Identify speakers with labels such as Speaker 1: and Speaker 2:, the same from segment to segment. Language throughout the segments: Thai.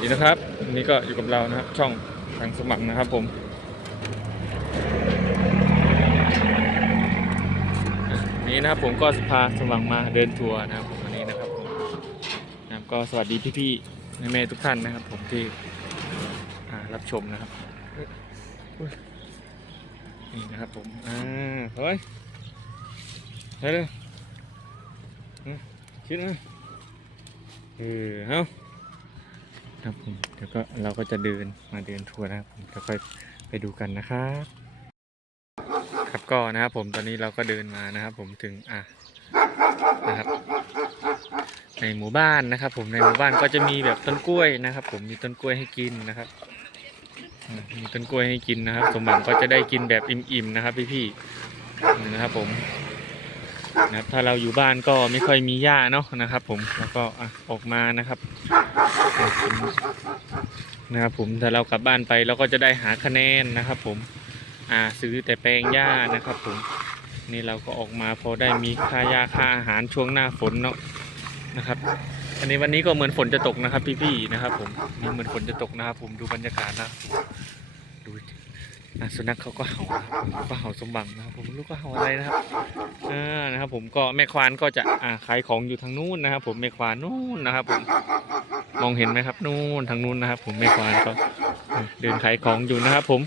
Speaker 1: ดีนะครับวันนี้ก็อยู่กับเรานะครับช่องทางสมัครนะครับผมนี้นะครับผมก็พาสมัครมาเดินทัวร์นะครับผมวันนี้นะครับผมนะครับก็สวัสดีพี่ๆแม่ๆทุกท่านนะครับ ผมที่รับชมนะครับนี่นะครับผมอ่าเฮ้ยเฮ้ยเลยอะคิดนะเออเอ้า ครับผมเดี๋ยวก็เราก็จะเดินมาเดินทัวร์นะครับผมเดี๋ยวค่อยไปดูกันนะครับครับก็นะครับผมตอนนี้เราก็เดินมานะครับ ผมถึงอะนะครับในหมู่บ้านนะครับ ผมในหมู่บ้านก็จะมีแบบต้นกล้วยนะครับ ผมมีต้นกล้วยให้กินนะครับมีต้นกล้วยให้กินนะครับ สมหวังก็จะได้กินแบบอิ่มๆนะครับ พี่ๆนะครับผม นะครับถ้าเราอยู่บ้านก็ไม่ค่อยมีหญ้าเนาะนะครับ ผมแล้วก็อออกมานะครับนะครับผมถ้าเรากลับบ้านไปเราก็จะได้หาคะแนนนะครับ ผมอ่าซื้อแต่แปลงหญ้านะครับ ผมนี่เราก็ออกมาพอได้มีค่าหญ้าค่าอาหารช่วงหน้าฝนเนาะนะครับ อันนี้วันนี้ก็เหมือนฝนจะตกนะครับ พี่ๆนะครับ ผมนี่เหมือนฝนจะตกนะครับ ผมดูบรรยากาศนะดู สุนัขเขาก็เห่าก็เห่าสมบังนะครับผมไม่รู้ก็เห่าอะไรนะครับอ่านะครับ ผมก็แม่ควานก็จะอ่าขายของอยู่ทางนู้นนะครับ ผมแม่ควานนู้นนะครับ ผมมองเห็นไหมครับนู่นทางนู้นนะครับ ผมแม่ควานก็เดินขายของอยู่นะครับ ผม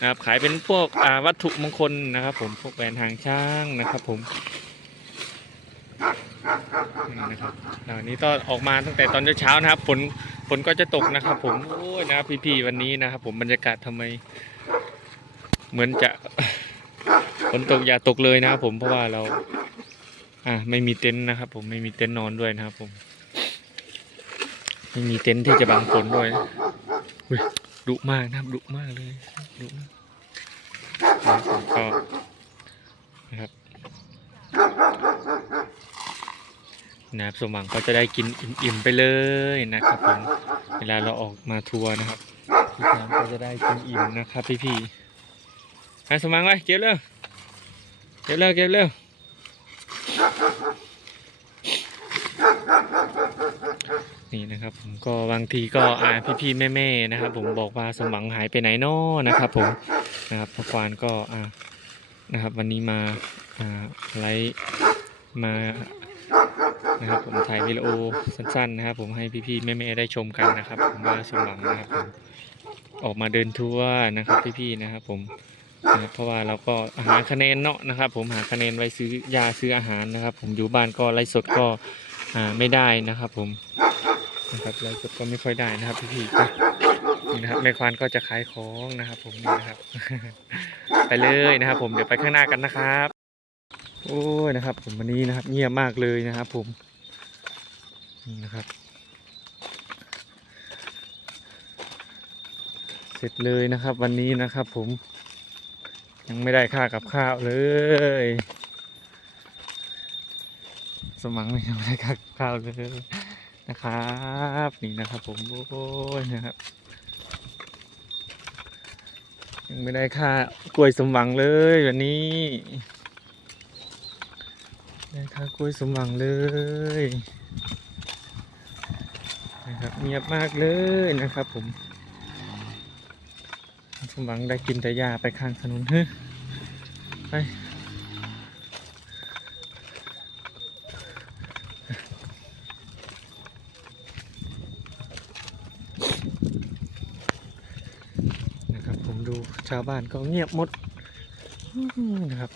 Speaker 1: นะครับขายเป็นพวกอ่าวัตถุมงคลนะครับ ผมพวกแหวนหางช้างนะครับ ผมนี่นะครับวันนี้ก็ออกมาตั้งแต่ตอนเช้านะครับฝนฝนก็จะตกนะครับ ผมโอ้ยนะครับพี่ๆวันนี้นะครับ ผมบรรยากาศทำไม เหมือนจะฝนตกอย่าตกเลยนะครับผมเพราะว่าเรา อ่าไม่มีเต็นท์นะครับผมไม่มีเต็นท์นอนด้วยนะครับผม ไม่มีเต็นท์ที่จะบังฝนด้วยนะดุมากนะครับดุมากเลยดุมากนะครับก็นะครับนะครับสมหวังก็จะได้กินอิ่มๆไปเลยนะครับผมเวลาเราออกมาทัวร์นะครับพี่ชามก็จะได้กินอิ่มนะครับพี่ๆ ให้สมังไว้เก็บเร็วเก็บเร็วเก็บเร็วนี่นะครับผมก็บางทีก็อ่าพี่ๆแม่ๆนะครับ ผมบอกว่าสมหวังหายไปไหนน้อนะครับผมนะครับพอควานก็อ่านะครับ วันนี้มาอ่าไลฟ์มานะครับผมถ่ายวิดีโอสั้นๆนะครับ ผมให้พี่ๆแม่ๆได้ชมกันนะครับ ผมว่าสมหวังนะครับผมออกมาเดินทัวร์นะครับพี่ๆนะครับ ผม นะครับเพราะว่าเราก็หาคะแนนเนาะนะครับ ผมหาคะแนนไว้ซื้อยาซื้ออาหารนะครับ ผมอยู่บ้านก็ไลฟ์สดก็อ่าไม่ได้นะครับ ผมนะครับไลฟ์สดก็ไม่ค่อยได้นะครับพี่ๆก็นี่นะครับแม่ควานก็จะขายของนะครับ ผมนี่นะครับ ไปเลยนะครับ ผมเดี๋ยวไปข้างหน้ากันนะครับ โอ้ยนะครับ ผมวันนี้นะครับ เงียบมากเลยนะครับ ผมนี่นะครับ เสร็จเลยนะครับ วันนี้นะครับ ผม ยังไม่ได้ค่ากับข้าวเลย สมังยังไม่ได้ค่ากับข้าวเลยนะครับนี่นะครับ ผมโอ้ยนะครับ ยังไม่ได้ค่ากล้วยสมหวังเลยวันนี้ได้ค่ากล้วยสมหวังเลยนะครับเงียบมากเลยนะครับ ผม สมหวังได้กินแต่หญ้าไปข้างถนนเฮ้ยไปนะครับผมดูชาวบ้านก็เงียบหมดนะครับ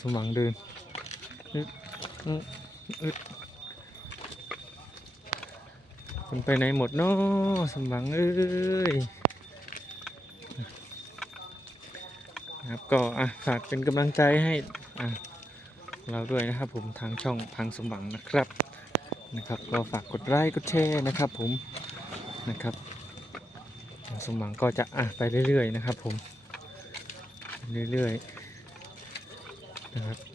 Speaker 1: สมหวังเดินอึดอึด อึดคนไปไหนหมดเนาะสมหวังเอ้ยนะครับก็อะฝากเป็นกำลังใจให้อะเราด้วยนะครับผมทางช่องพังสมหวังนะครับนะครับ ก็ฝากกดไลค์กดแชร์นะครับผมนะครับทางสมหวังก็จะอะไปเรื่อยๆนะครับผมเรื่อยๆนะครับ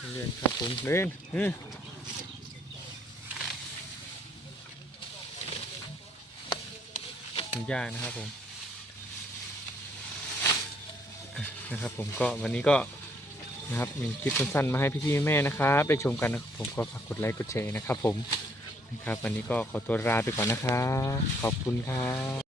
Speaker 1: เรื่อยๆครับผมเดินฮ้ยมีหญ้านะครับผมนะครับผมก็วันนี้ก็นะครับมีคลิปสั้นๆมาให้พี่ๆแม่นะครับได้ชมกันนะครับผมก็ฝากกดไลค์กดแชร์นะครับผมนะครับวันนี้ก็ขอตัวลาไปก่อนนะครับขอบคุณครับ